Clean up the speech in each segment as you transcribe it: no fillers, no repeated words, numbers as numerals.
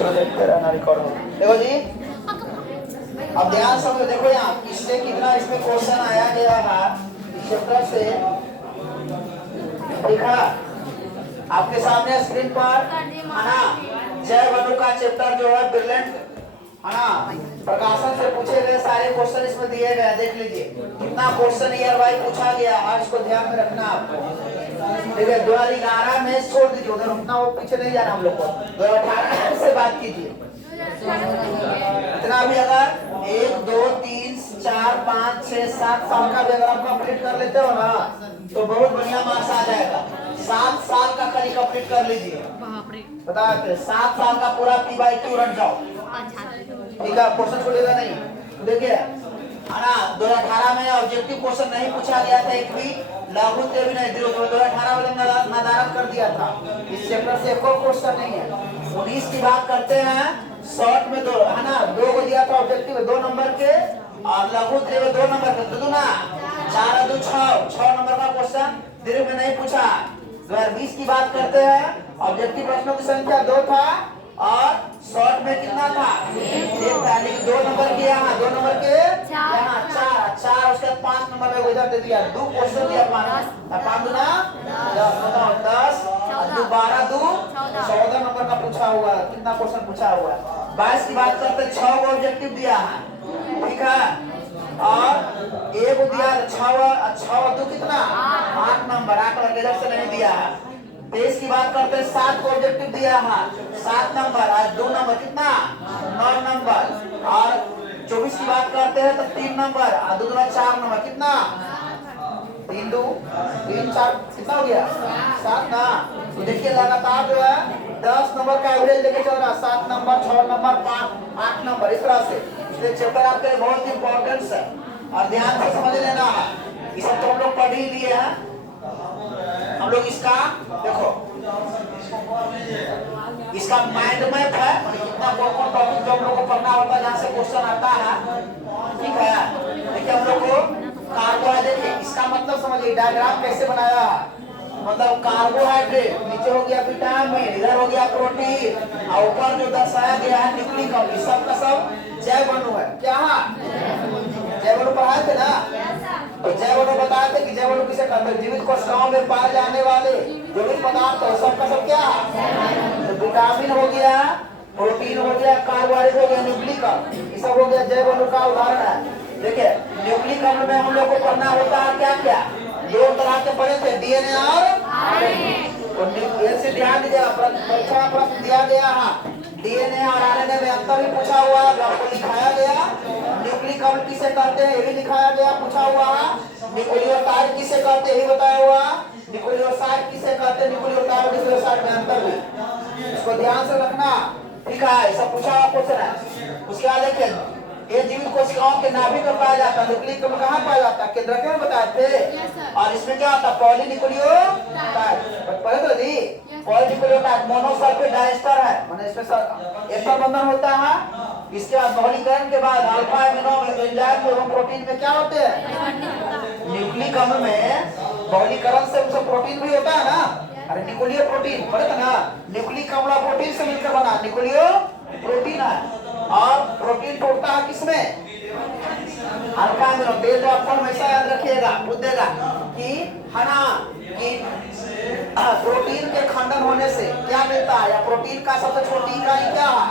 चलो देखते रहना रिकॉर्ड हो। देखो जी, अब ध्यान समझो। देखो यहाँ किससे कितना इसमें क्वेश्चन आया गया है इस चैप्टर से लिखा आपके सामने स्क्रीन पर है ना। जय वनु का चैप्टर जो है ब्रिलियंट है ना, प्रकाशन से पूछे गए सारे क्वेश्चन इसमें दिए गए। देख लीजिए कितना क्वेश्चन ईयर वाइज पूछा गया है, इसको ध्यान में रखना आपको। ठीक है, 2011 में छोड़ दीजिए, उधर उतना वो पीछे नहीं जाना हम लोग को। 2018 से बात कीजिए। इतना भी अगर 1 2 3 4 5 6 7 साल का भी अगर आप कंप्लीट कर लेते हो ना तो बहुत बढ़िया मार्क्स आ जाएगा। 7 साल का खाली कंप्लीट कर लीजिए। बताते 7 साल का पूरा PYQ रट जाओ। ठीक है, क्वेश्चन छोड़ेगा नहीं। तो देखिए है ना, 2018 में ऑब्जेक्टिव क्वेश्चन नहीं पूछा गया था एक भी, लागू थे भी नहीं। 2018 वाले नदारत कर दिया था। इस चैप्टर से कोई क्वेश्चन नहीं है। 19 की बात करते हैं, शॉर्ट में दो है ना, 2 को दिया था ऑब्जेक्टिव 2 नंबर के और लघु थे 2 नंबर के। दो ना 4 2 6 नंबर का क्वेश्चन दीर्घ में नहीं पूछा। 2020 की बात करते हैं, ऑब्जेक्टिव प्रश्नों की संख्या 2 था और शॉर्ट में कितना था 1 था, लेकिन 2 नंबर के यहाँ 2 नंबर के यहाँ 4 उसके 5 नंबर में इधर दे दिया। 2 क्वेश्चन दिया 5 दूना 10 2 12 2 14 नंबर का पूछा हुआ। कितना क्वेश्चन पूछा हुआ। 22 की बात करते 6 को ऑब्जेक्टिव दिया है। ठीक है, और एक को दिया 6 2 कितना 8 नंबर, 8 नंबर इधर से नहीं दिया है। 23 की बात करते हैं, 7 को ऑब्जेक्टिव दिया है 7 नंबर और 2 नंबर कितना 9 नंबर। और 24 की बात करते हैं तो 3 नंबर और 2 दूना 4 नंबर कितना 3 2 3 4 कितना हो गया 7 ना। तो देखिए लगातार जो है 10 नंबर का एवरेज लेके चल रहा है। 7 नंबर 6 नंबर 5 8 नंबर इस तरह से। इसलिए चैप्टर आपके लिए बहुत इंपॉर्टेंट है और ध्यान से समझ लेना है। ये सब तो हम लोग पढ़ ही लिए हैं। हम लोग इसका देखो इसका माइंड मैप है, कितना कौन टॉपिक जो हम लोग को पढ़ना होता है, जहाँ से क्वेश्चन आता है। ठीक है, देखिए हम लोग को कार्बोहाइड्रेट, इसका मतलब समझिए डायग्राम कैसे बनाया है। मतलब कार्बोहाइड्रेट नीचे हो गया विटामिन, इधर हो गया प्रोटीन और ऊपर जो दर्शाया गया है न्यूक्लिक एसिड, सब का सब जैव अणु है। क्या जैव अणु पढ़ाए थे ना, तो जैव अणु बताए थे कि जैव अणु किसे कहते हैं, जीवित कोशिकाओं में पाए जाने वाले जैविक पदार्थ है, सब का सब क्या है। तो विटामिन हो गया, प्रोटीन हो गया, कार्बोहाइड्रेट हो गया, न्यूक्लिक एसिड, ये सब हो गया जैव अणु का उदाहरण है। देखिए न्यूक्लिक अणु में हम लोग को पढ़ना होता है क्या क्या, 2 तरह के पढ़े थे, DNA और RNA। ऐसे ध्यान दीजिएगा, परीक्षा में प्रश्न दिया गया है DNA और RNA में अंतर भी पूछा हुआ है, आपको लिखाया गया। न्यूक्लिक अम्ल किसे कहते हैं ये भी लिखाया गया, पूछा हुआ है। न्यूक्लियोटाइड किसे कहते हैं ये बताया हुआ। न्यूक्लियोसाइड किसे कहते हैं, न्यूक्लियोटाइड न्यूक्लियोसाइड में अंतर भी, इसको ध्यान से रखना। ठीक है, सब पूछा हुआ क्वेश्चन है। उसके बाद देखिए ये जीवित कोशिकाओं के नाभिक में पाया जाता है। न्यूक्लिक अम्ल कहाँ पाया जाता है, केंद्रक में बताए थे। और इसमें क्या होता है पॉलीन्यूक्लियोटाइड, पढ़े तो जी। पॉलीन्यूक्लियोटाइड मोनोसल्फेट डाइएस्टर है, माने इसमें एस्टर बंधन होता है। इसके बाद बहुलीकरण के बाद अल्फा एमिनो एंजाइम एवं प्रोटीन में क्या होते हैं। न्यूक्लिक अम्ल में बहुलीकरण से उससे प्रोटीन भी होता है ना, अरे न्यूक्लियो प्रोटीन पढ़े थे ना। न्यूक्लिक अम्ल प्रोटीन से मिलकर बना न्यूक्लियो प्रोटीन है। और प्रोटीन टूटता है किसमें, अल्फा एमिनो। तो आपको हमेशा याद रखिएगा, पूछेगा कि है ना कि प्रोटीन के खंडन होने से क्या मिलता है, या प्रोटीन का सबसे छोटी इकाई क्या है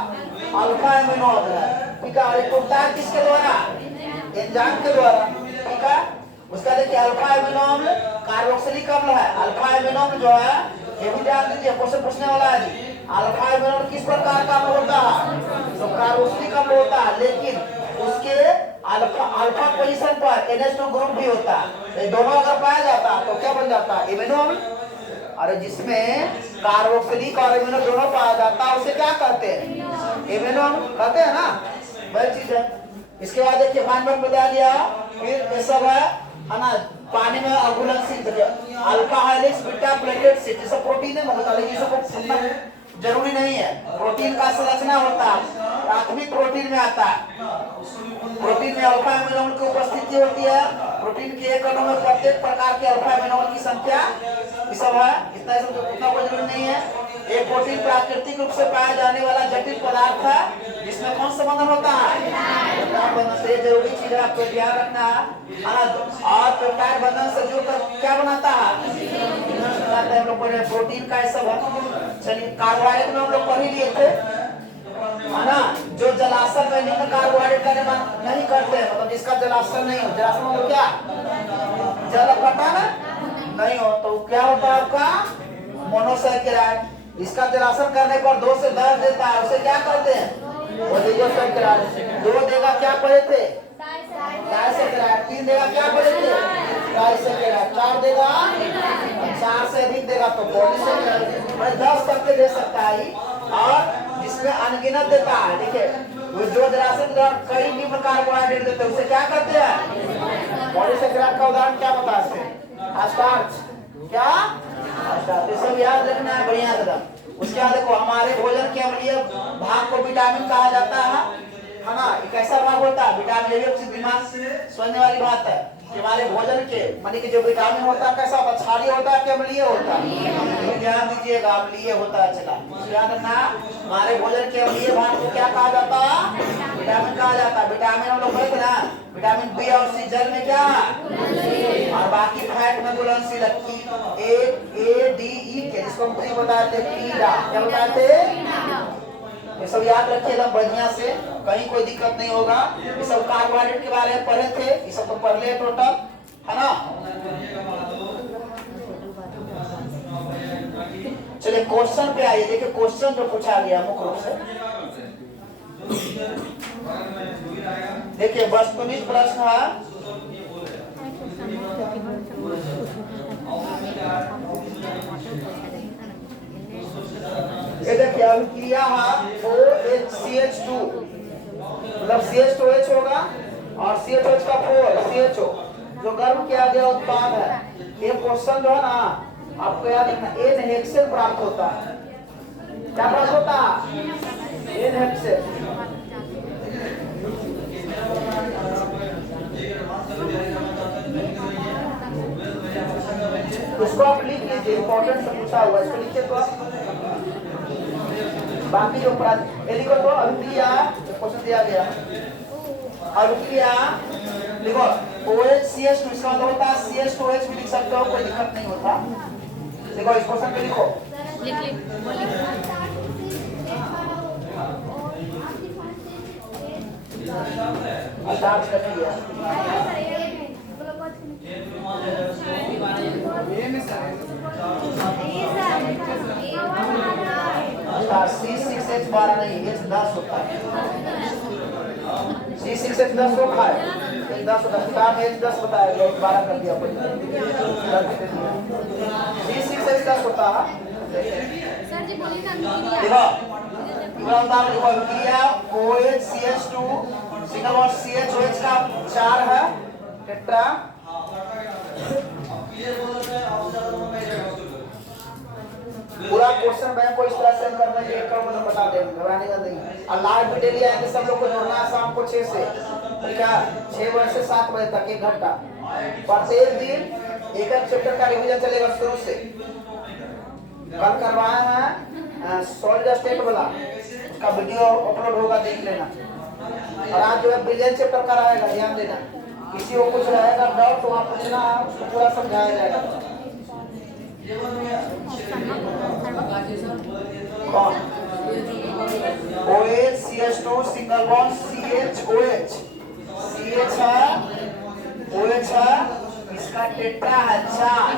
अल्फा एमिनो है। ठीक है, और टूटता है किसके द्वारा, एंजाइम के द्वारा। ठीक है, उसका देखिए अल्फा एमिनो अम्ल कार्बोक्सिलिक अम्ल है। अल्फा एमिनो अम्ल जो है ये भी ध्यान दीजिए, क्वेश्चन पूछने वाला है जी। अल्फा एमिनो अम्ल किस प्रकार का अम्ल होता है, तो कार्बोक्सिलिक अम्ल होता है, लेकिन उसके अल्फा पोजीशन पर NH2 ग्रुप भी होता है। ये दोनों अगर पाया जाता है तो क्या बन जाता है एमिनो अम्ल। और जिसमें कार्बोक्सिलिक और एमिनो दोनों पाया जाता है उसे क्या कहते हैं, एमिनो अम्ल कहते हैं ना, वही चीज है। इसके बाद देखिए माइंड मैप बता दिया। फिर ये सब है ना, पानी में अघुलनशील अल्फा हेलिक्स बीटा प्लेटेट सीट, सब प्रोटीन है, मतलब ये सब जरूरी नहीं है। प्रोटीन का संरचना होता है, प्राथमिक प्रोटीन में आता है। प्रोटीन में अल्फा एमिनो अम्ल की उपस्थिति होती है। प्रोटीन के एक अणु में प्रत्येक प्रकार के अल्फा एमिनो अम्ल की संख्या सब है, इतना सब उतना कोई जरूरी नहीं है। एक प्रोटीन प्राकृतिक रूप से पाया जाने वाला जटिल पदार्थ है जिसमें कौन सा बंधन होता है? पेप्टाइड बंधन से जरूरी चीज है, आपको ध्यान रखना है। और पेप्टाइड बंधन से जुड़कर क्या बनाता है? हम लोग पढ़े प्रोटीन का सब है। चलिए कार्बोहाइड्रेट में हम लोग पढ़ ही लिए थे, है ना? जो जलाशय में निम्न कार्बोहाइड्रेट का निर्माण नहीं करते हैं, मतलब जिसका जलाशय नहीं हो, जलाशय में क्या जल अपघटन नहीं हो, तो क्या होता है आपका? मोनोसैकेराइड। इसका जलाशन करने पर 2 से 10 देता है, उसे क्या कहते हैं? ओलिगोसैकेराइड। 2 देगा क्या पढ़े थे? डाइसैकेराइड। 3 देगा क्या पढ़े थे? ट्राइसैकेराइड। 4 देगा, 4 से अधिक देगा तो पॉलीसैकेराइड। 10 तक के दे सकता है। और जिसमें अनगिनत देता है, देखिए वो जो जलाशय कई निम्न कार्बोहाइड्रेट देते हैं उसे क्या कहते हैं? पॉलीसैकेराइड का उदाहरण क्या बता सकते हैं? स्टार्च। क्या? स्टार्च। सब याद रखना है बढ़िया तरह। उसके बाद देखो हमारे भोजन के अम्लीय भाग को विटामिन कहा जाता है ना? एक ऐसा भाग होता है विटामिन, दिमाग सोचने वाली बात है कि हमारे भोजन के माने कि जो विटामिन होता है कैसा होता है? क्षारीय होता है कि अम्लीय होता है? ध्यान दीजिएगा, अम्लीय होता है। चला याद रखना, हमारे भोजन के अम्लीय भाग को क्या कहा जाता है? विटामिन कहा जाता है। विटामिन हम लोग कहते हैं ना, विटामिन बी और सी जल में क्या और बाकी फैट में घुलनशील ए डी ई के, जिसको हम बताए थे पीड़ा। क्या बताए थे? ये सब याद रखिए एकदम बढ़िया से, कहीं कोई दिक्कत नहीं होगा। ये सब कार्बोहाइड्रेट के बारे में पढ़े थे, ये सब तो पढ़ ले टोटल, है ना? चलिए क्वेश्चन पे आइए। देखिए क्वेश्चन जो पूछा गया मुख्य रूप से, देखिए वस्तुनिष्ठ प्रश्न है। ये देखिए अभिक्रिया है OHCH2, मतलब CH2H होगा और CH2H का 4 CHO जो गर्म किया गया उत्पाद है। ये क्वेश्चन जो है ना आपको याद रखना, N-हेक्सेन प्राप्त होता है। क्या प्राप्त होता है? N-हेक्सेन। इसको आप लिख लीजिए, इंपॉर्टेंट से पूछा हुआ, इसको लिखिए तो आप बाकी जो लिखो तो अभिक्रिया क्वेश्चन दिया गया, अभिक्रिया लिखो OHCH2, इसका मतलब होता है CH2H भी लिख सकते हो, कोई दिक्कत नहीं होता। देखो इस क्वेश्चन पे लिखो, स्टार्ट कर दिया। C6H12 नहीं, H10 होता है। C6H10 होता है, H10 होता है। H10 बताया, 12 कर दिया कोई। C6H10 होता है। सर जी बोलिए ना। देखो अभिक्रिया OHCH2 सिंगल बॉन्ड CHOH का 4 है टेट्रा। पूरा क्वेश्चन बैंक को इस तरह से करने के एक मतलब बता देंगे, घबराने का नहीं। और लाइव भी डेली आएंगे, सब लोग को जोड़ना है शाम को 6 से, ठीक है? 6 बजे से 7 बजे तक 1 घंटा। प्रत्येक दिन एक चैप्टर का रिवीजन चलेगा शुरू से। कल करवाए हैं सॉलिड स्टेट वाला, उसका वीडियो अपलोड होगा, देख लेना। और आज जो है बिलियन चैप्टर का रहेगा, ध्यान देना। किसी को कुछ रहेगा डाउट तो वहाँ पूछना है, उसको पूरा समझाया जाएगा। OHCH2 single bond CHOH, CH है, OH है, इसका टेट्रा है 4।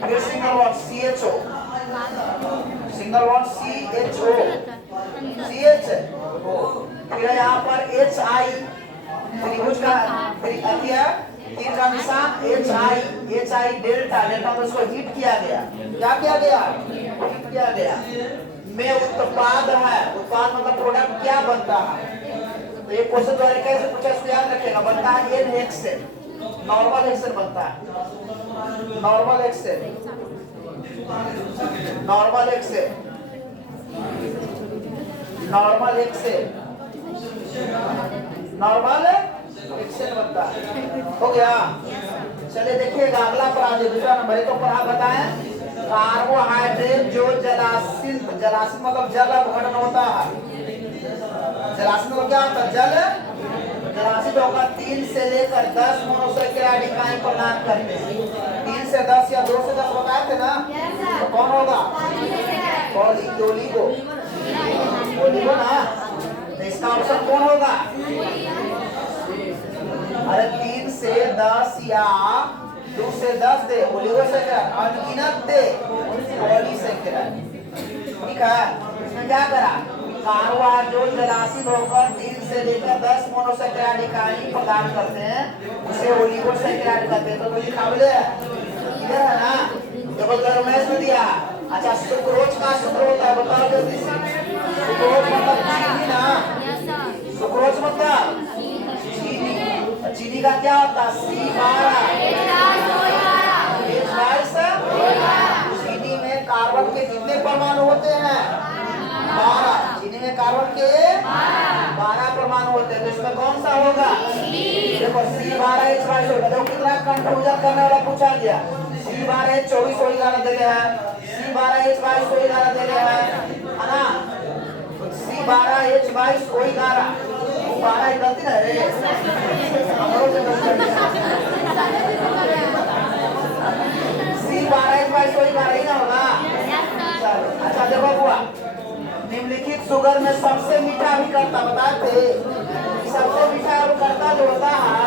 फिर single bond CHO, single bond CHO, CH है। फिर यहाँ पर HI, त्रिभुज का तीर का निशान HI डेल्टा, डेल्टा तो उसको हिट किया गया। क्या किया गया? हिट किया गया। में उत्पाद है, उत्पाद मतलब प्रोडक्ट क्या बनता है? तो ये क्वेश्चन द्वारा कैसे पूछा, इसको याद रखेगा। बनता है N-हेक्सेन, नॉर्मल हेक्सेन बनता है, normal hexane, normal hexane, normal hexane, normal hexane बनता है। हो गया? चलिए देखिएगा अगला पढ़ा, जो दूसरा नंबर है तो पढ़ा बताएं। कार्बोहाइड्रेट जो जलाशीत मतलब जल अपघटन होता है। जलाशीत मतलब क्या होता है? जल जलाशीत होकर 3 से लेकर 10 मोनोसैकेराइड इकाई प्रदान करते हैं। 3 से 10 या 2 से 10 बताए थे ना, तो कौन होगा? ओलिगो ना, तो इसका ऑप्शन कौन होगा? अरे 3 से 10 या 2 से 10 दे ओलिगोसैकेराइड, अनगिनत दे पॉलीसैकेराइड। ठीक है, इसमें क्या करा? कार्बोहाइड्रेट जलाशीत होकर 3 से लेकर 10 मोनोसैकेराइड इकाई प्रदान करते हैं, उसे ओलिगोसैकेराइड कहते हैं। तो लिखावले इधर है ना, देखो गरमेश में दिया। अच्छा, सुक्रोज का सूत्र होता है, बताओ जल्दी से। सुक्रोज मतलब चीनी ना, सुक्रोज मतलब चीनी। चीनी का क्या होता है? C12। चीनी में कार्बन के कितने परमाणु होते हैं? 12। चीनी में कार्बन के 12 परमाणु होते हैं, तो इसमें कौन सा होगा? देखो C12H22 होगा। देखो कितना कंफ्यूजन करने वाला पूछा गया। C12H24 वही गाना दे रहे हैं, C12H22 वही गाना दे रहे हैं, है ना? C12H22 वही गाना, 12 ही गलती ना रे। C12H22 वही गाना ही ना होगा। अच्छा देखो बुआ, निम्नलिखित शुगर में सबसे मीठा भी करता बताए थे। सबसे मीठा और करता जो होता है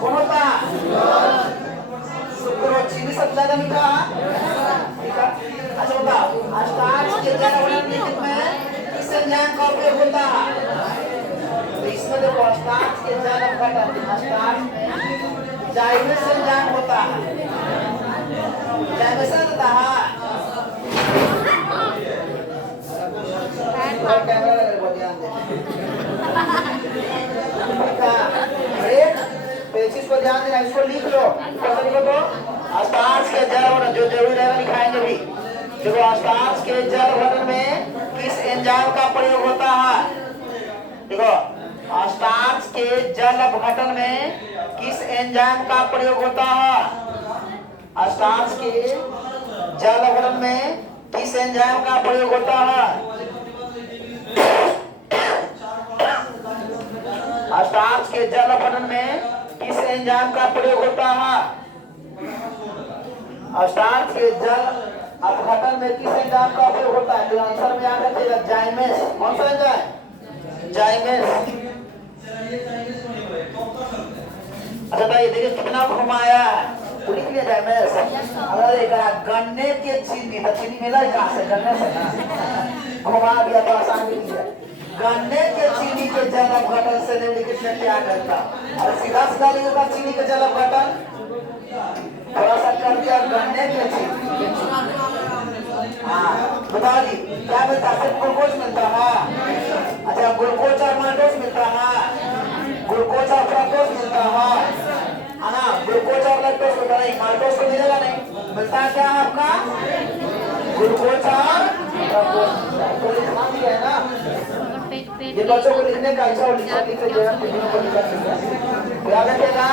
कौन होता है? सुक्रोज। चीनी सबसे ज्यादा मीठा है। अच्छा बताओ, स्टार्च के जैविक में किस एंजाइम का उपयोग होता है? तो इसमें देखो स्टार्च के जैविक घटक, स्टार्च में जाइमेस एंजाइम होता है। जाइमेस होता है। कैमरा लगा के ध्यान दे। पेचिस को ध्यान देना, इसको लिख लो। कैसे लिखो? तो स्टार्च के जल गठन जो जरूरी रहेगा लिखाएंगे भी। देखो स्टार्च के जल गठन में किस एंजाइम का प्रयोग होता है? देखो स्टार्च के जल अपघटन में किस एंजाइम का प्रयोग होता है? स्टार्च के जल अपघटन में किस एंजाइम का प्रयोग होता है? स्टार्च के जल अपघटन में किस एंजाइम का प्रयोग होता है? स्टार्च के जल अपघटन में किस एंजाइम का प्रयोग होता है? तो आंसर में याद रखिएगा जाइमेस। कौन सा एंजाइम? जाइमेस। अच्छा भाई देखिए कितना घुमाया, लिख लिया जाइमेस। अगर देखा गन्ने के चीनी, तो चीनी मिला कहाँ से? गन्ने से ना, घुमा दिया तो आसान भी किया। गन्ने के चीनी के जल अपघटन से निम्नलिखित में क्या करता? और सीधा सीधा लिखेगा चीनी के जल अपघटन, थोड़ा सा कर दिया गन्ने के चीनी। हाँ बताओ जी क्या मिलता है? सिर्फ ग्लूकोज मिलता है। अच्छा ग्लूकोज और माल्टोज मिलता है, ग्लूकोज और फ्रक्टोज मिलता है ना? ग्लूकोज और लैक्टोज मिलता नहीं, माल्टोज तो मिलेगा नहीं। मिलता है क्या आपका? ग्लूकोज और फ्रक्टोज। तो लिखना भी है ना, ये बच्चों को लिखने का अच्छा और लिखा लिखे जो है को लिखा चाहिए। याद रखिएगा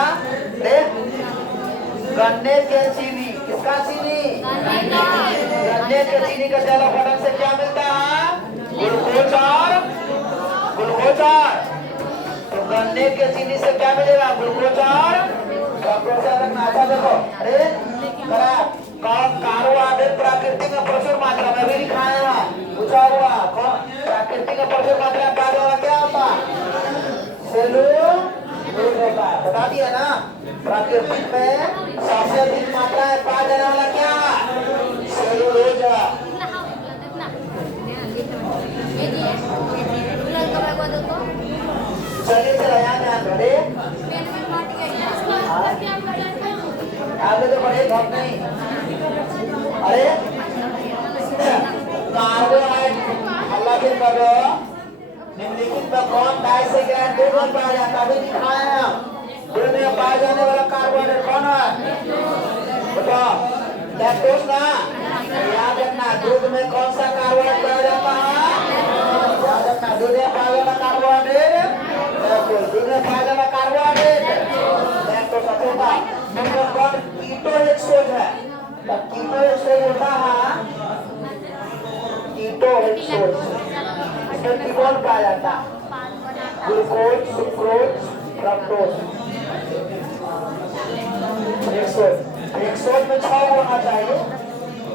गन्ने के चीनी, किसका चीनी? गन्ने के चीनी का जल अपघटन से क्या मिलता है? ग्लूकोज और तो गन्ने के चीनी से क्या मिलेगा? ग्लूकोज और फ्रक्टोज रखना। अच्छा देखो, अरे कार्बोहाइड्रेट प्राकृतिक में प्रचुर मात्रा में भी लिखाया है, पूछा हुआ प्राकृतिक में प्रचुर मात्रा में पाया हुआ क्या होता है? सेलुलोज होता है। बता दिया ना, प्राकृतिक में सबसे अधिक मात्रा में पाया जाने वाला क्या? सेलुलोज। चलिए चलो यहाँ ध्यान रहे, आगे तो बड़े बहुत नहीं। अरे कार्बोहाइड्रेट अल्लाह के करो निम्नलिखित में कौन डाइसैकेराइड दूध में पाया जाता है? अभी दिखाए हैं दूध में पाया जाने वाला कार्बोहाइड्रेट कौन है? बताओ। लैक्टोज ना, याद रखना दूध में कौन सा कार्बोहाइड्रेट पाया जाता है? याद रखना दूध में पाया जाता कार्बोहाइड्रेट लैक्टोज। दूध में पाया जाता कार्बोहाइड्रेट लैक्टोज। कीटो हेक्सोज है, कहा कीटोहेक्सोज, इसमें कीटोन पाया जाता है, ग्लूकोज, सुक्रोज, फ्रक्टोज, हेक्सोज में 6 होना चाहिए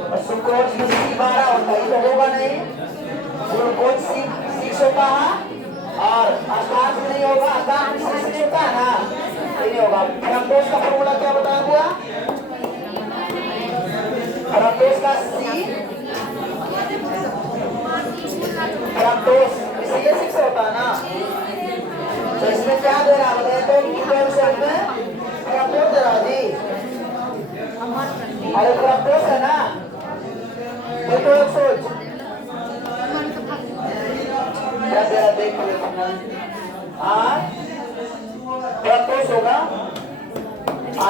और सुक्रोज में 12 होता है, ये तो होगा नहीं। ग्लूकोज 6 होता है और अस्टार्च में नहीं होगा, अस्टार्च में 6 होता है ना, नहीं होगा। फ्रक्टोज का फॉर्मूला क्या बताया हुआ? फ्रक्टोज का C, फ्रक्टोज इसलिए 6 होता है ना, तो इसमें क्या दे रहा है? तो कीटोहेक्सोज में फ्रक्टोज दे रहा जी, अरे फ्रक्टोज है ना, कीटोहेक्सोज क्या दे रहा देख लो। फ्रक्टोज होगा,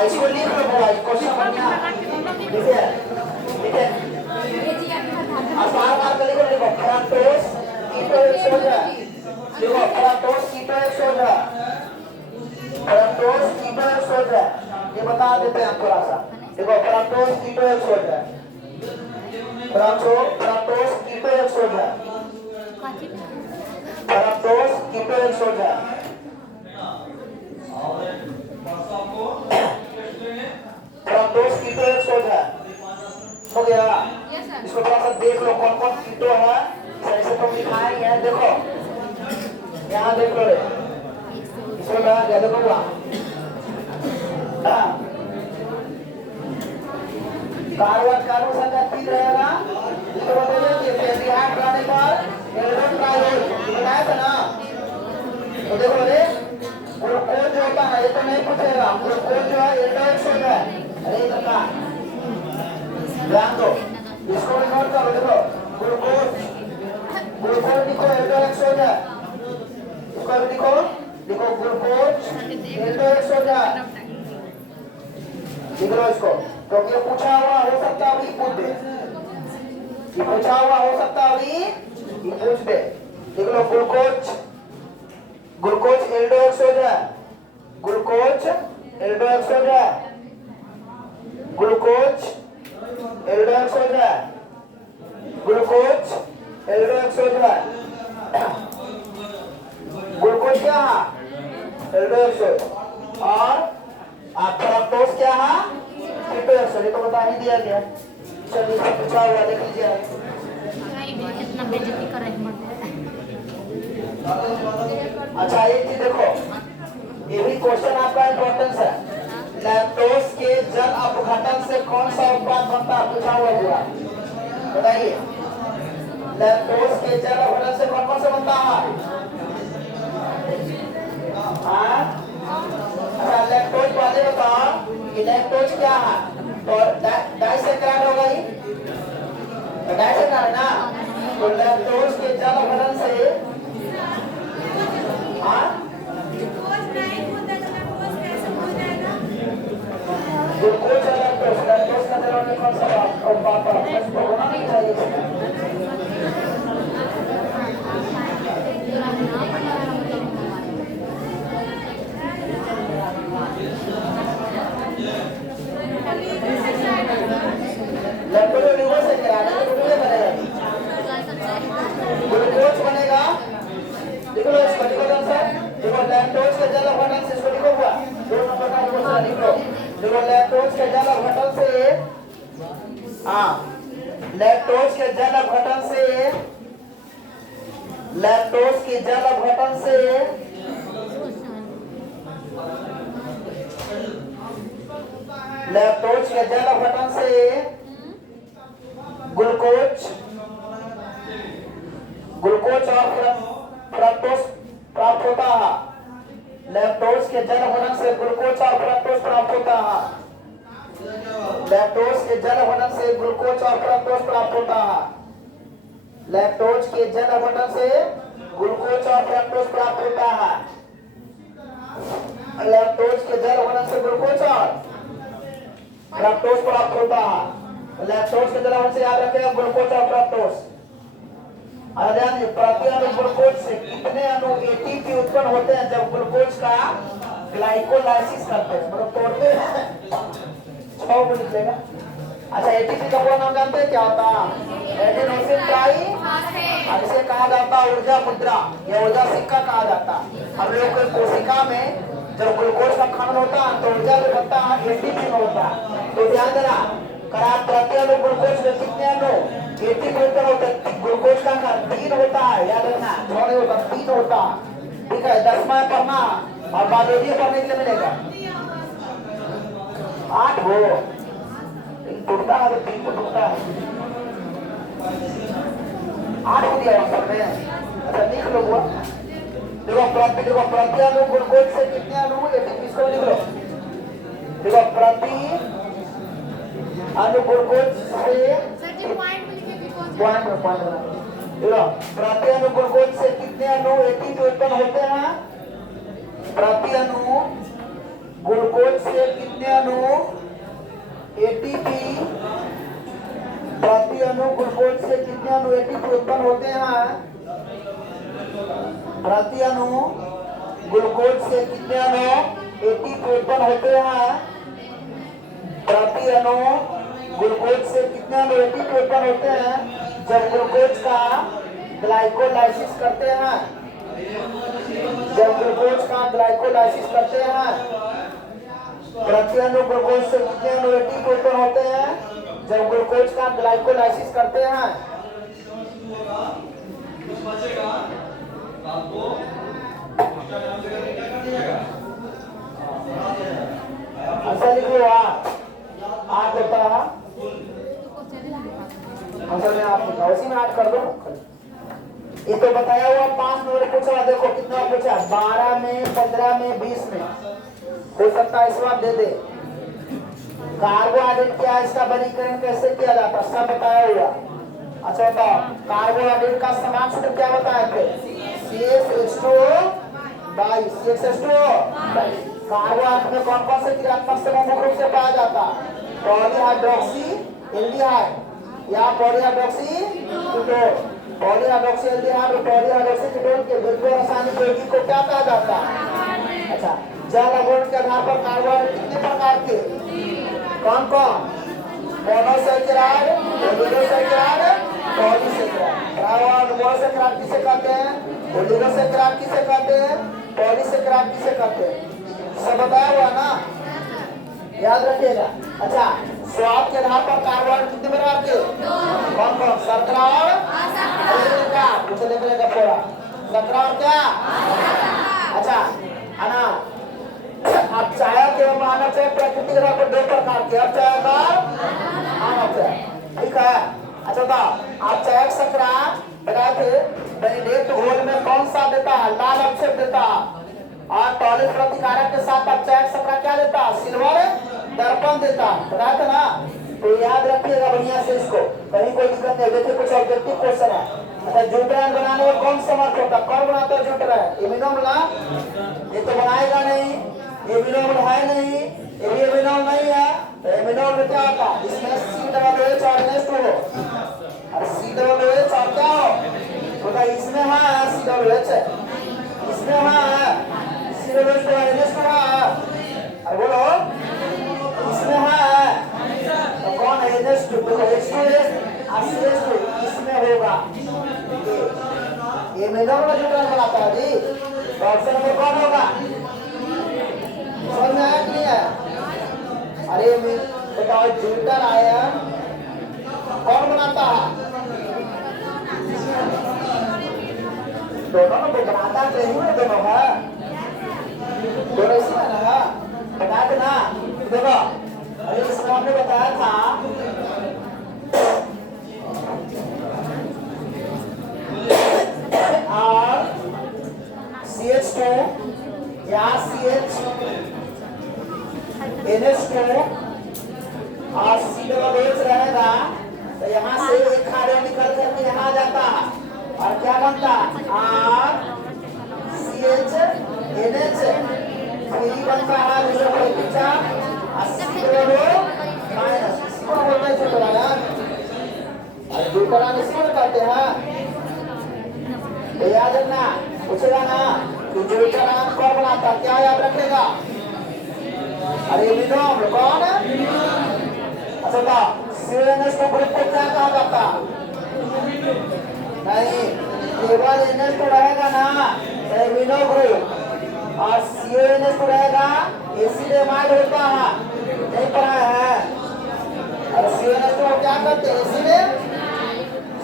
इसको लिख लो बोला, क्वेश्चन बढ़िया ठीक है, ठीक है। आसान मार कर लिखो, फ्रक्टोज कीटोहेक्सोज है, देखो फ्रक्टोज कीटोहेक्सोज है, फ्रक्टोज कीटोहेक्सोज है, ये बता देते हैं थोड़ा सा। देखो फ्रक्टोज कीटोहेक्सोज है, फ्रक्टोज कीटोहेक्सोज है, फ्रक्टोज कीटोहेक्सोज है, फ्रक्टोज कीटोहेक्सोज है, हो गया। इसको थोड़ा सा देख लो कौन कौन कीटो है, सही से तुम दिखाए हैं, देखो यहाँ देख लो रे, इसको लगा दिया, देखो वहाँ कार्बन संख्या 3 रहेगा, इसको बताइए एल्डिहाइड बनाने पर एल्डोन ट्रायोल बनाया था ना, तो देखो रे ग्लूकोज जो होता है ये तो नहीं पूछेगा, ग्लूकोज जो है एल्डोहेक्सोज है, अरे तो का ध्यान दो, इसको भी नोट करो, देखो ग्लूकोज, ग्लूकोज लिखो एल्डोहेक्सोज है, इसको भी लिखो, देखो ग्लूकोज एल्डोहेक्सोज है, लिख लो इसको, क्योंकि ये पूछा हुआ हो सकता है अभी पूछ दे, ये पूछा हुआ हो सकता है अभी ये पूछ दे, लिख लो ग्लूकोज, ग्लूकोज एल्डोहेक्सोज है, ग्लूकोज एल्डोहेक्सोज है, ग्लूकोज एल्डोहेक्सोज है, ग्लूकोज एल्डोहेक्सोज है, ग्लूकोज क्या है? एल्डोहेक्सोज, और फ्रक्टोज क्या है? कीटोहेक्सोज, ये तो बता ही दिया गया। चलिए इससे पूछा हुआ देख लीजिए, कितना बेइज्जती कर रहे हैं। अच्छा एक चीज देखो, ये भी क्वेश्चन आपका इम्पोर्टेंस है, लैक्टोज के जल अपघटन से कौन सा उत्पाद बनता है, पूछा हुआ हुआ, बताइए लैक्टोज के जल अपघटन से कौन कौन सा बनता है? अच्छा लैक्टोज पहले बताओ कि लैक्टोज क्या है, तो डाइसैकेराइड होगा ही, तो डाइसैकेराइड ना, तो लैक्टोज के जल अपघटन से ग्लूकोज है, लैक्टोज का जल में कौन सा बात होना नहीं चाहिए। लैक्टोज रिवर्स है क्या, ग्लूकोज बनेगा, देखो इसको लिखो आंसर, देखो लैक्टोज के जल अपघटन से, इसको लिखो हुआ 2 नंबर का क्वेश्चन लिख लो, देखो लैक्टोज के जल अपघटन से, लैक्टोज के जल अपघटन से, लैक्टोज के जल अपघटन से लैक्टोज के जल अपघटन से ग्लूकोज, ग्लूकोज और फ्रक्टोज प्राप्त होता है, लैक्टोज के जल अपघटन से ग्लूकोज और फ्रक्टोज प्राप्त होता है, लैक्टोज के जल अपघटन से ग्लूकोज और फ्रक्टोज प्राप्त होता है, लैक्टोज के जल अपघटन से ग्लूकोज और फ्रक्टोज प्राप्त होता है, लैक्टोज के जल अपघटन से ग्लूकोज और फ्रक्टोज प्राप्त होता है, लैक्टोज के जल अपघटन से याद रखेगा ग्लूकोज और फ्रक्टोज। प्रति अणु ग्लूकोज से कितने अणु एटीपी उत्पन्न होते हैं जब ग्लूकोज का ग्लाइकोलाइसिस करते हैं, मतलब तोड़ते हैं, 6 को लिख लेगा अच्छा एटीपी का पूरा नाम जानते हैं क्या होता है? एडिनोसिन ट्राई, और इसे कहा जाता है ऊर्जा मुद्रा या ऊर्जा सिक्का कहा जाता है। हम लोग के कोशिका में जब ग्लूकोज का खनन होता है तो ऊर्जा जो बनता है एटीपी में होता है। तो ध्यान देना करार प्रति अणु ग्लूकोज में कितने अणु एटीपी उत्पन्न होते हैं। ग्लूकोज का 3 होता है, याद रखना 6 नहीं होता 3 होता है, ठीक है। 10वां पढ़ना और बायोलॉजी पढ़ने के लिए मिलेगा 8 हो टूटता है तो 3 को टूटता है 8 हो दिया वास्तव में। अच्छा लिख लो हुआ देखो प्रति अणु ग्लूकोज से कितने अणु एटीपी इसको लिख लो। देखो प्रति अणु ग्लूकोज से प्रति अणु ग्लूकोज से कितने अणु एटीपी उत्पन्न होते हैं। प्रति अणु ग्लूकोज से कितने अणु एटीपी, प्रति अणु ग्लूकोज से कितने अणु एटीपी उत्पन्न होते हैं। प्रति अणु ग्लूकोज से कितने अणु एटीपी उत्पन्न होते हैं। प्रति अणु ग्लूकोज से कितने अणु एटीपी उत्पन्न होते हैं जब ग्लूकोज का ग्लाइकोलाइसिस करते हैं। जब ग्लूकोज का ग्लाइकोलाइसिस करते हैं प्रति अणु ग्लूकोज से कितने अणु एटीपी उत्पन्न होते हैं जब ग्लूकोज का ग्लाइकोलाइसिस करते हैं। ऐसा लिख लो 8 होता है असल में आप लिखा उसी में 8 कर दो। ये तो बताया हुआ 5 नंबर पूछा, देखो कितना पूछा 12 में 15 में 20 में हो सकता है इस बार दे दे। कार्बोहाइड्रेट क्या है, इसका वर्गीकरण कैसे किया जाता है सब बताया हुआ। अच्छा बताओ कार्बोहाइड्रेट का समान सूत्र क्या बताया थे CH2 कार्बोहाइड्रेट में कौन कौन से क्रियात्मक समूह मुख्य रूप से पाया जाता है। पॉलीहाइड्रोक्सी एल्डिहाइड या पॉलीहाइड्रोक्सी कीटोन। पॉलीहाइड्रोक्सी एल्डिहाइड और पॉलीहाइड्रोक्सी कीटोन के विद्युत रासायनिक यौगिक को क्या कहा जाता है। अच्छा जल अवरोध के आधार पर कार्बोहाइड्रेट कितने प्रकार के कौन कौन मोनोसैकेराइड, ओलिगोसैकेराइड, पॉलीसैकेराइड। मोनोसैकेराइड किसे कहते हैं, ओलिगोसैकेराइड किसे कहते हैं, पॉलीसैकेराइड किसे कहते हैं सब बताया हुआ ना, याद रखिएगा। अच्छा स्वाद के आधार पर कार्बोहाइड्रेट कितने प्रकार के कौन कौन शर्करा और पूछे निकलेगा पूरा शर्करा और क्या। अच्छा अनार अपचायक एवं अनपचायक प्राकृतिक आधार पर 2 प्रकार के अपचायक और अनपचायक, ठीक है। अच्छा बताओ अपचायक शर्करा बताए थे बेनेडिक्ट घोल में कौन सा देता है लाल अवक्षेप देता है और टॉलिस प्रतिकारक के साथ अपचायक शर्करा क्या देता है सिल्वर दर्पण देता है, बताया था ना। तो याद रखिएगा बढ़िया से इसको, कहीं कोई दिक्कत नहीं। देखिए कुछ ऑब्जेक्टिव क्वेश्चन है। अच्छा जूटरान बनाने में कौन समर्थ होता है, कौन बनाता है जूटरान, इम्यूनोल ना, ये तो बनाएगा नहीं, इम्यूनोल है नहीं, ये इम्यूनोल नहीं है तो इम्यूनोल में क्या होता है इसमें COOH और NH2 और COOH और क्या हो तो इसमें है COOH इसमें है COOH और NH2 है बोलो इसमें है तो कौन है NH2 तो H2S और CH2 इसमें होगा। ये इम्यूनोल का जूटरान बनाता है जी, तो ऑप्शन नंबर कौन होगा समझ में आया कि नहीं आया। अरे बताओ जूटर आयन कौन बनाता है, दोनों को बनाता है दोनों है दोनों इसी में ना बता देना। देखो अरे इसमें हमने बताया था और CH2 या CH NH2 और COOH रहेगा तो यहाँ से एक कार्बन निकल करके यहाँ जाता है और क्या बनता है R CH NH 3 बनता है दूसरा कोई पिक्चर CO2 माइनस इसको बोलते हैं जूटरान और जूटरान इसको कहते हैं। तो याद रखना पूछेगा ना कि जूटरान कौन बनाता है क्या याद रखेगा। अरे इम्यूनोल कौन है अच्छा CONS को ग्रुप को क्या कहा जाता? नहीं, केवल NH तो रहेगा ना एमिनो ग्रुप और CONS तो रहेगा एसिडेमाइड होता है, नहीं पढ़ा है? और CONS को क्या करते हैं?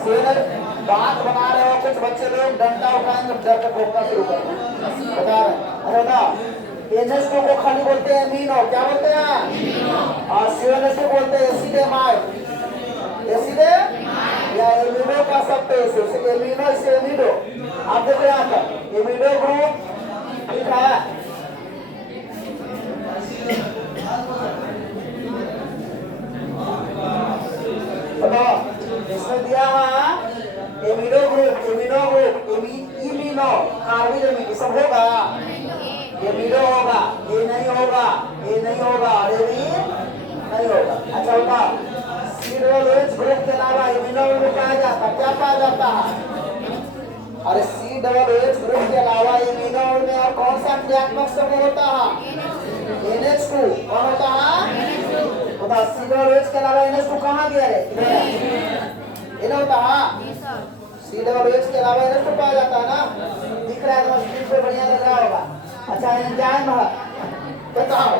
CONS बात बना रहे हो, कुछ बच्चे लोग डंडा उठाएंगे डर के ठोकना शुरू कर बता रहे। अरे बताओ, NH को खाली बोलते हैं एमिनो, क्या बोलते हैं? और CONS को बोलते हैं एसिडेमाइड। एसिडे या एमिनो का सकते हैं, इसे एमिनो इसे एमिनो। आप देखो यहाँ पर एमिनो ग्रुप ठीक है, इसमें दिया है amino group, imino carbyl amino सब होगा, एमिनो होगा, ये नहीं होगा, ये नहीं होगा, अरे भी नहीं होगा। अच्छा बताओ, COOH ग्रुप के अलावा इमिनो में पाया जाता, क्या पाया जाता है? अरे COOH ग्रुप के अलावा इमिनो में और कौन सा क्रियात्मक समूह होता है? NH2। कौन होता है? बताओ, COOH के अलावा NH2 कहाँ गया रे? इधर होता है। COOH के अलावा NH2 पाया जाता है ना, दिख रहा है तो स्क्रीन पे बढ़िया लग रहा होगा। अच्छा एंजाइम है, बताओ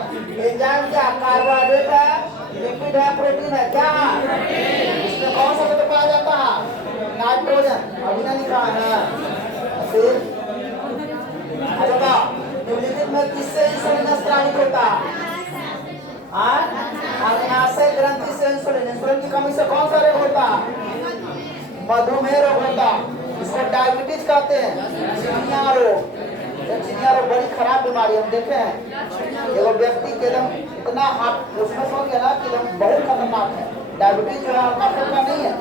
एंजाइम क्या? कार्बोहाइड्रेट है, लिपिड है, प्रोटीन है, क्या इसमें कौन सा तत्व पाया जाता है? नाइट्रोजन। अभी ना लिखा है फिर। अच्छा बताओ, निम्नलिखित में किससे इंसुलिन स्रावित होता है? अग्नाशय ग्रंथि से इंसुलिन। इंसुलिन की कमी से कौन सा रोग होता है? मधुमेह रोग होता है। इसको डायबिटीज कहते हैं, चिनिया रोग। चिनिया रोग बड़ी खराब बीमारी, हम देखे हैं एगो व्यक्ति के एकदम इतना हाथ उसमें सो गया ना कि एकदम बहुत खतरनाक है। डायबिटीज जो है हल्का फुल्का नहीं है,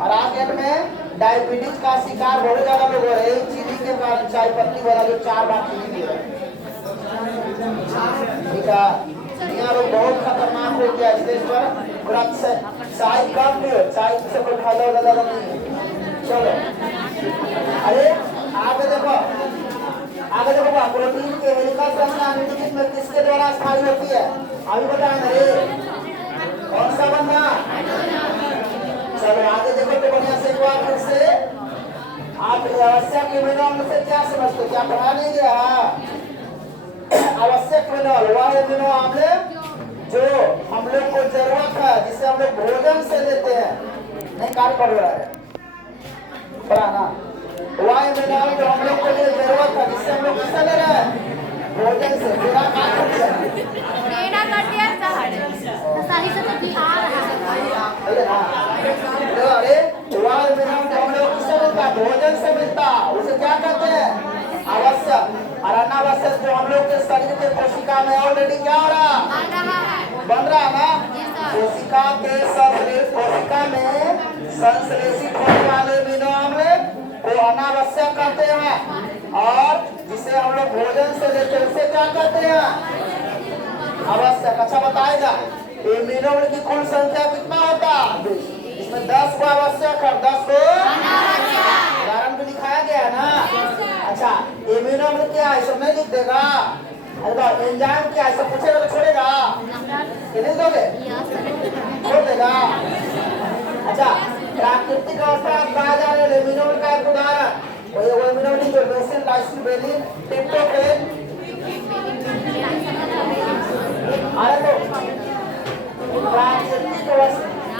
और आज डेट में डायबिटीज का शिकार बहुत ज्यादा लोग हो रहे हैं चीनी के कारण। चाय पत्ती वाला जो 4 बार चीनी पी रहे हैं, ठीक है, चिनिया रोग बहुत खतरनाक हो गया। इस पर व्रत से चाय कम पियो, चाय से कोई फायदा ज्यादा नहीं है। चलो अरे आगे देखो, आगे देखो, प्रोटीन के हेलिकल संरचना निम्नलिखित में किसके द्वारा स्थायी होती है? अभी बताएं ना रे, कौन सा बंदा? चलो आगे देखो तो बढ़िया से एक बार फिर से। आप आवश्यक इम्यूनो अम्ल से क्या समझते? क्या पढ़ा नहीं गया? आवश्यक मिनरल वह इम्यूनो अम्ल जो हम लोग को जरूरत है, जिसे हम लोग भोजन से लेते हैं। नहीं कार्य कर रहा है, पढ़ा ना? वह इम्यूनो जो हम लोग को जरूरत है, जिससे हम लोग किससे ले रहे हैं? भोजन से। मेरा काम कर दिया, मेरा कर दिया सही से तो बिहार है। अरे वह इम्यूनो जो हम लोग किससे मिलता? भोजन से मिलता। उसे क्या कहते हैं? आवश्यक। और अनावश्यक जो हम लोग के शरीर के कोशिका में ऑलरेडी क्या हो रहा? बन रहा है ना। कोशिका के कोशिका में संश्लेषित होने वाले इम्यूनो अम्ल को अनावश्यक कहते हैं, और जिसे हम लोग भोजन से लेते हैं उसे क्या कहते हैं? आवश्यक। अच्छा बताएगा, इम्यूनो अम्ल की कुल संख्या कितना होता? इसमें 10 को आवश्यक और 10 को उदाहरण भी लिखाया गया ना। अच्छा इम्यूनो अम्ल क्या है? सब नहीं लिख देगा? अरे एंजाइम क्या है? सब पूछेगा तो छोड़ेगा? ये नहीं दोगे? छोड़ देगा? अच्छा प्राकृतिक अवस्था कहा जा रहा है इम्यूनो अम्ल का एक उदाहरण वो इम्यूनो अम्ल जो बेसिन, लाइसिन, वेलिन, ट्रिप्टोफैन। अरे तो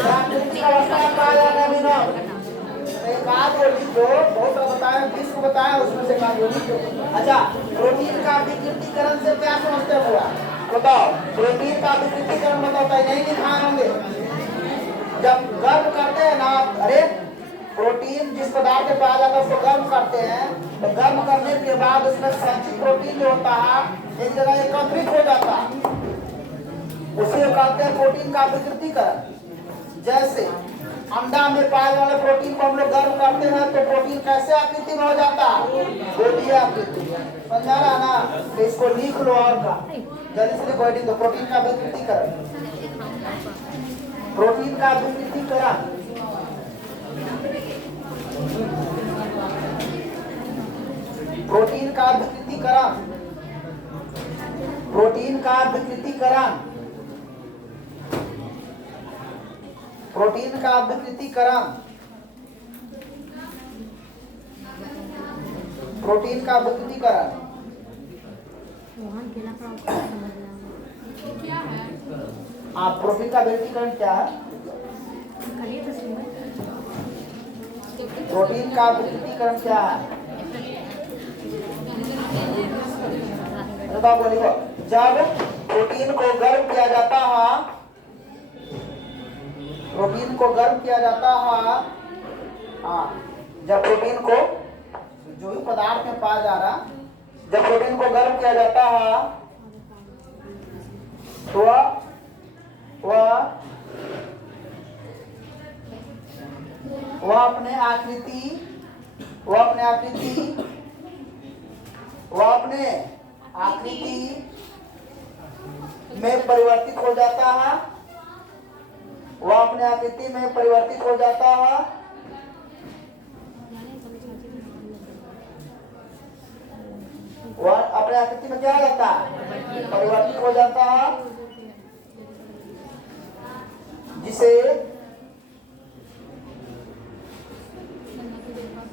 प्राकृतिक अवस्था कहा जा रहा है इम्यूनो अम्ल। एक आध वो लिखो, बहुत बताया, 20 को बताया, उसमें से एक लिखो। अच्छा प्रोटीन का विकृतीकरण से क्या समझते हो? बताओ, प्रोटीन का विकृतीकरण बताता है, नहीं दिखाए होंगे। जब गर्म करते हैं ना, अरे प्रोटीन जिस पदार्थ में पाया जाता है उसको गर्म करते हैं, तो गर्म करने के बाद उसमें संचित प्रोटीन जो होता है एक जगह एकत्रित हो जाता है, उसे कहते हैं प्रोटीन का विकृतीकरण। जैसे अंडा में पाए वाले प्रोटीन को हम लोग गर्म करते हैं तो प्रोटीन कैसे आकृति में हो जाता है? गोलीय आकृति। समझा रहा ना? तो इसको लिख लो और का जल्दी से लिखो। तो प्रोटीन का विकृतीकरण, प्रोटीन का विकृतीकरण, प्रोटीन का विकृतीकरण, प्रोटीन का विकृतीकरण प्रोटीन का विकृतीकरण, प्रोटीन का विकृतीकरण आप प्रोटीन का विकृतीकरण क्या है? प्रोटीन का विकृतीकरण क्या है? बोलिए, जब प्रोटीन को गर्म किया जाता है, प्रोटीन को गर्म किया जाता है, जब प्रोटीन को जो भी पदार्थ में पाया जा रहा, जब प्रोटीन को गर्म किया जाता है तो वह अपने आकृति में परिवर्तित हो जाता है, वह अपने आकृति में परिवर्तित हो जाता है, वह अपने आकृति में क्या हो जाता है? परिवर्तित हो जाता है, जिसे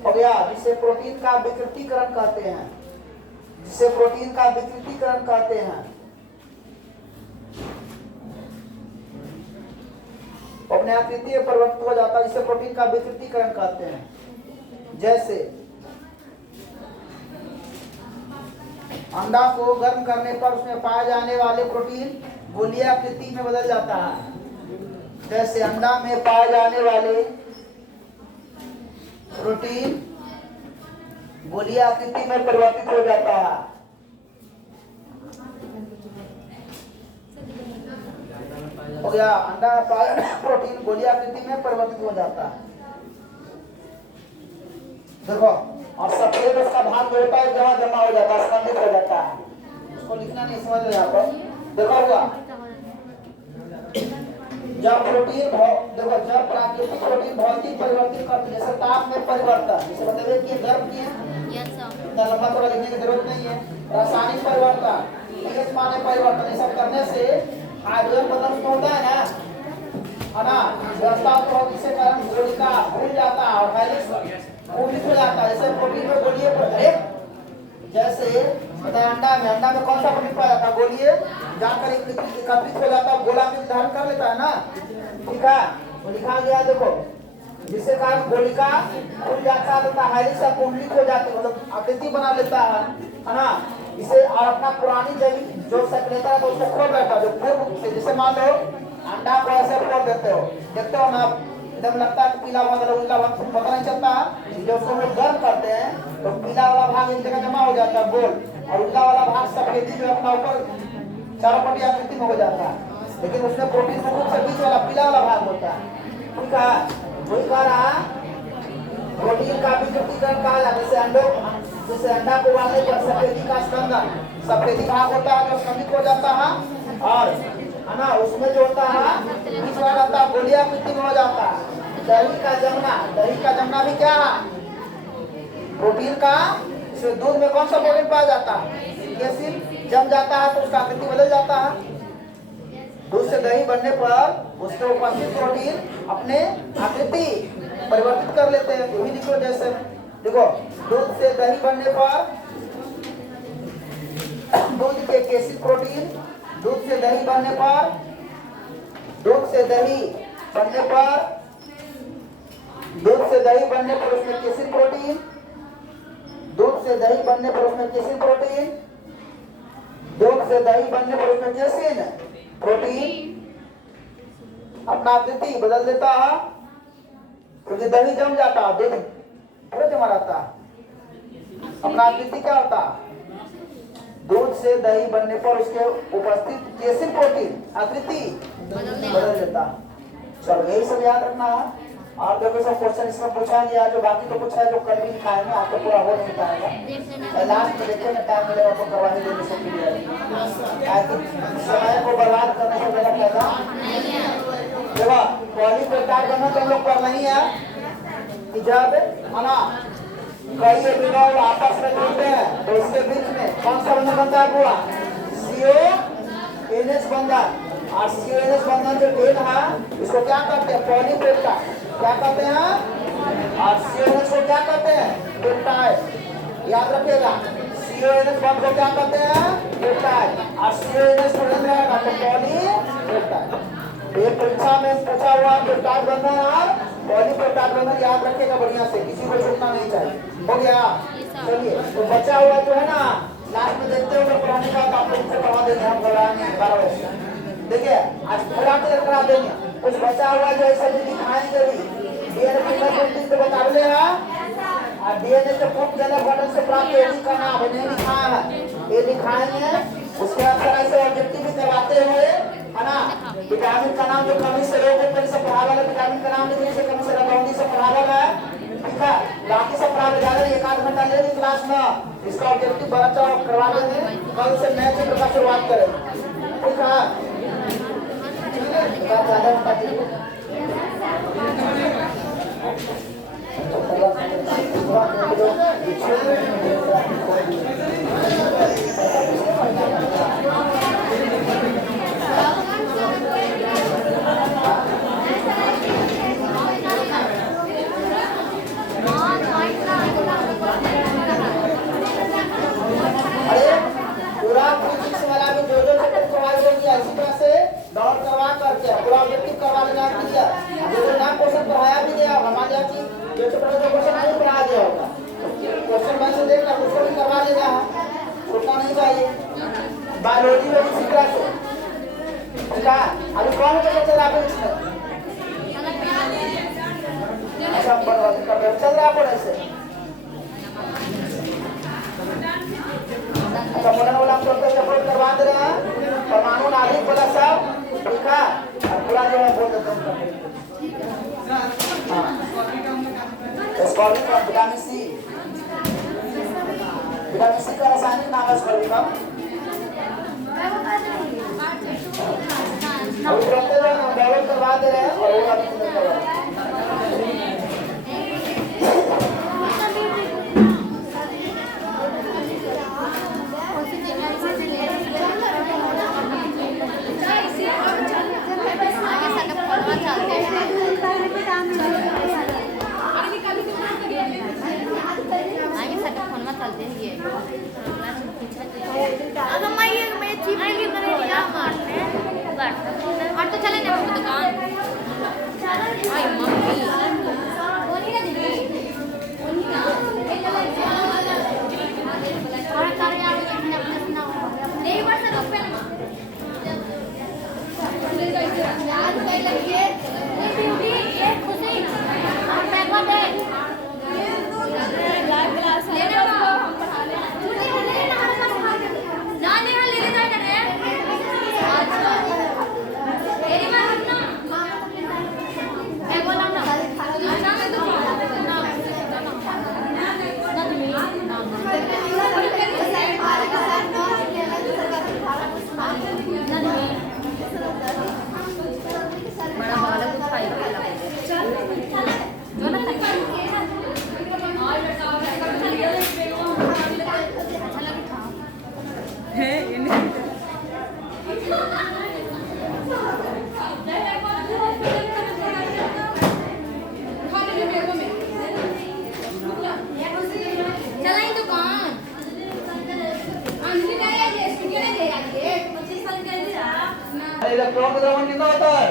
हो गया, जिसे प्रोटीन का विकृतीकरण कहते हैं, जिसे प्रोटीन का विकृतीकरण कहते हैं। अपने आकृति में परिवर्तित हो जाता है, जिसे प्रोटीन का विकृतीकरण कहते हैं। जैसे अंडा को गर्म करने पर उसमें पाए जाने वाले प्रोटीन गोलीय आकृति में बदल जाता है। जैसे अंडा में पाए जाने वाले प्रोटीन गोलीय आकृति में परिवर्तित हो जाता है। हो गया, अंडा में पाए प्रोटीन गोलीय आकृति में परिवर्तित हो जाता है। देखो, और सफेद उसका भाग जो होता है जहाँ जमा हो जाता है, स्कंदित हो जाता है। उसको लिखना नहीं, समझ लो यहाँ पर। देखो हुआ, जब प्रोटीन देखो, जब प्राकृतिक प्रोटीन भौतिक परिवर्तन करते, जैसे ताप में परिवर्तन, जैसे बताइए कि गर्म किए, इतना लंबा थोड़ा लिखने की जरूरत नहीं है। रासायनिक परिवर्तन, पीएच माने परिवर्तन, ये सब करने से हाइड्रोजन बदल होता है ना, व्यवस्था तो इससे कारण गोलिका भूल जाता है और हेलिक्स पूर्णित हो जाता है। जैसे प्रोटीन में गोलीय जैसे अंडा में कौन सा प्रोटीन पाया जाता है? गोलीय जाकर एकत्रित हो जाता है, गोला में धारण कर लेता है ना, ठीक है, तो लिखा गया देखो, जिससे कारण गोलिका खुल जाता है तथा हेलिक्स पूर्णित हो जाती है, मतलब आकृति बना लेता है ना। इसे और अपना पुरानी जैविक जो सक्रियता है तो उसको खोल बैठा, जो पूर्व से, जैसे मान लो अंडा को ऐसे खोल देते हो, देखते हो ना, एकदम लगता है पीला भाग और उजला भाग पता नहीं चलता है। जब उसको लोग गर्म करते हैं तो पीला वाला भाग एक जगह जमा हो जाता है गोल, और उजला वाला भाग सफेदी जो अपना ऊपर चारों पट्टी आकृति में हो जाता है, लेकिन उसमें प्रोटीन मुख्य से बीच वाला पीला वाला भाग होता है, ठीक है। वही कह रहा प्रोटीन का विकृतीकरण कहा जाता है। जैसे अंडा को उबालने पर सफेदी का स्कंदन, सफेदी भाग होता है जो स्कंदित हो जाता है, और है ना, उसमें जो होता है बीच वाला होता है गोलीय आकृति में हो जाता है। दही का जमना भी क्या है? प्रोटीन का। दूध में कौन सा प्रोटीन पाया जाता है? कैल्शियम। जम जाता है तो उसका आकृति बदल जाता है। दूध से दही बनने पर उसके उपस्थित प्रोटीन अपने आकृति परिवर्तित कर लेते हैं। वही लिखो, जैसे देखो, दूध से दही बनने पर दूध के केसिल प्रोटीन, दूध से दही बनने पर उसमें केसिल प्रोटीन, दूध से दही बनने पर उसमें केसिन प्रोटीन, दूध से दही बनने पर उसमें केसिन प्रोटीन अपना आकृति बदल देता है, क्योंकि दही जम जाता है, दूध पूरा जमा रहता है। अपना आकृति क्या होता है? दूध से दही बनने पर उसके उपस्थित केसिन प्रोटीन आकृति बदल देता है। चलो, यही सब याद रखना है। और देखो, सब क्वेश्चन इसमें पूछा गया, जो बाकी तो पूछा है जो कल भी लिखाएंगे, आपको पूरा हो नहीं पाएगा। लास्ट में देखो ना, टाइम मिलेगा तो करवाने देने से समय को बर्बाद करने से मेरा फायदा। देखो, पहली प्रकार करना तो हम लोग कर नहीं है कि जब है ना कई एल्डिहाइड आपस में जुड़ते हैं तो इसके बीच में कौन सा बंधन बनता है? पूरा CONH बंधन। और CONH बंधन जो टेन है इसको क्या कहते हैं? पॉलीपेप्टाइड। क्या कहते हैं? और CONH को क्या कहते हैं? पेप्टाइड। याद रखिएगा, CONH बंध को क्या कहते हैं? पेप्टाइड। और CONH बंधन रहेगा तो पॉलीपेप्टाइड। ये परीक्षा में पूछा हुआ पेप्टाइड बंधन और पॉलीपेप्टाइड बंधन याद रखिएगा बढ़िया से, किसी को छूटना नहीं चाहिए। हो गया? चलिए, तो बचा हुआ जो है ना लास्ट में देखते हो पढ़ाने का, आप लोग को पढ़ा देंगे हम घबराएंगे 12 बजे। देखिए आज पूरा क्लियर करा देंगे। कुछ बचा हुआ जो ऐसा भी दिखाएंगे भी डीएनए की मजबूती तो बता रहे हैं। और डीएनए के पूर्ण जनक गठन से प्राप्त एडी का नाम नहीं लिखा है, ये दिखाएंगे। उसके बाद तरह से ऑब्जेक्टिव भी करवाते हुए है ना, विटामिन का नाम जो कमी से रोग से पढ़ा वाला विटामिन का नाम लिखने से कमी से रतौंधी से पढ़ा वाला है, ठीक है। बाकी सब पढ़ा जा रहे हैं, एक आध घंटा ले ली क्लास में, इसका ऑब्जेक्टिव बच्चा करवा देंगे। कल से नए चैप्टर का शुरुआत करें, ठीक है। पूरा फिजिक्स वाला भी जो चैप्टर करवा देंगे इसी तरह से दौड़ करवा करके पूरा ऑब्जेक्टिव करवा देना क्लियर। जो ना क्वेश्चन पढ़ाया भी गया हमारे यहाँ की जो चैप्टर का क्वेश्चन नहीं पढ़ाया गया होगा, क्वेश्चन बैंक से देखना उसको भी करवा देगा, छूटना नहीं चाहिए। बायोलॉजी में इसी तरह से, ठीक है। अभी कौन सा चल रहा है इसमें? अच्छा चल रहा है ऐसे। अच्छा मॉडर्न वाला हम चलते सपोर्ट करवा दे रहे हैं, परमाणु नाभिक वाला सब, ठीक है। और पूरा जो है बोल देते हैं स्कॉर्बिक का विटामिन सी का रासायनिक नाम है स्कॉर्बिक। अभी चलते हैं हम डेवलप करवा दे रहे हैं और वो अभी करवा और तो चले ना दुकान। आई मम्मी और कर यार नहीं वर्ष रुपए यार पहले ये ब्यूटी ये खुशी और पैसा दे लाइव क्लास लेना हम पढ़ा ले छुट्टी ले लेना हमारे पास ना ले ले ले जाए ना अच्छा मेरी बात सुनना मैं बोला ना अच्छा मैं तो बड़ा वाला कुछ खाई चल जो ना है चलाई दुकान इलेक्ट्रॉन का द्रवण कितना होता है?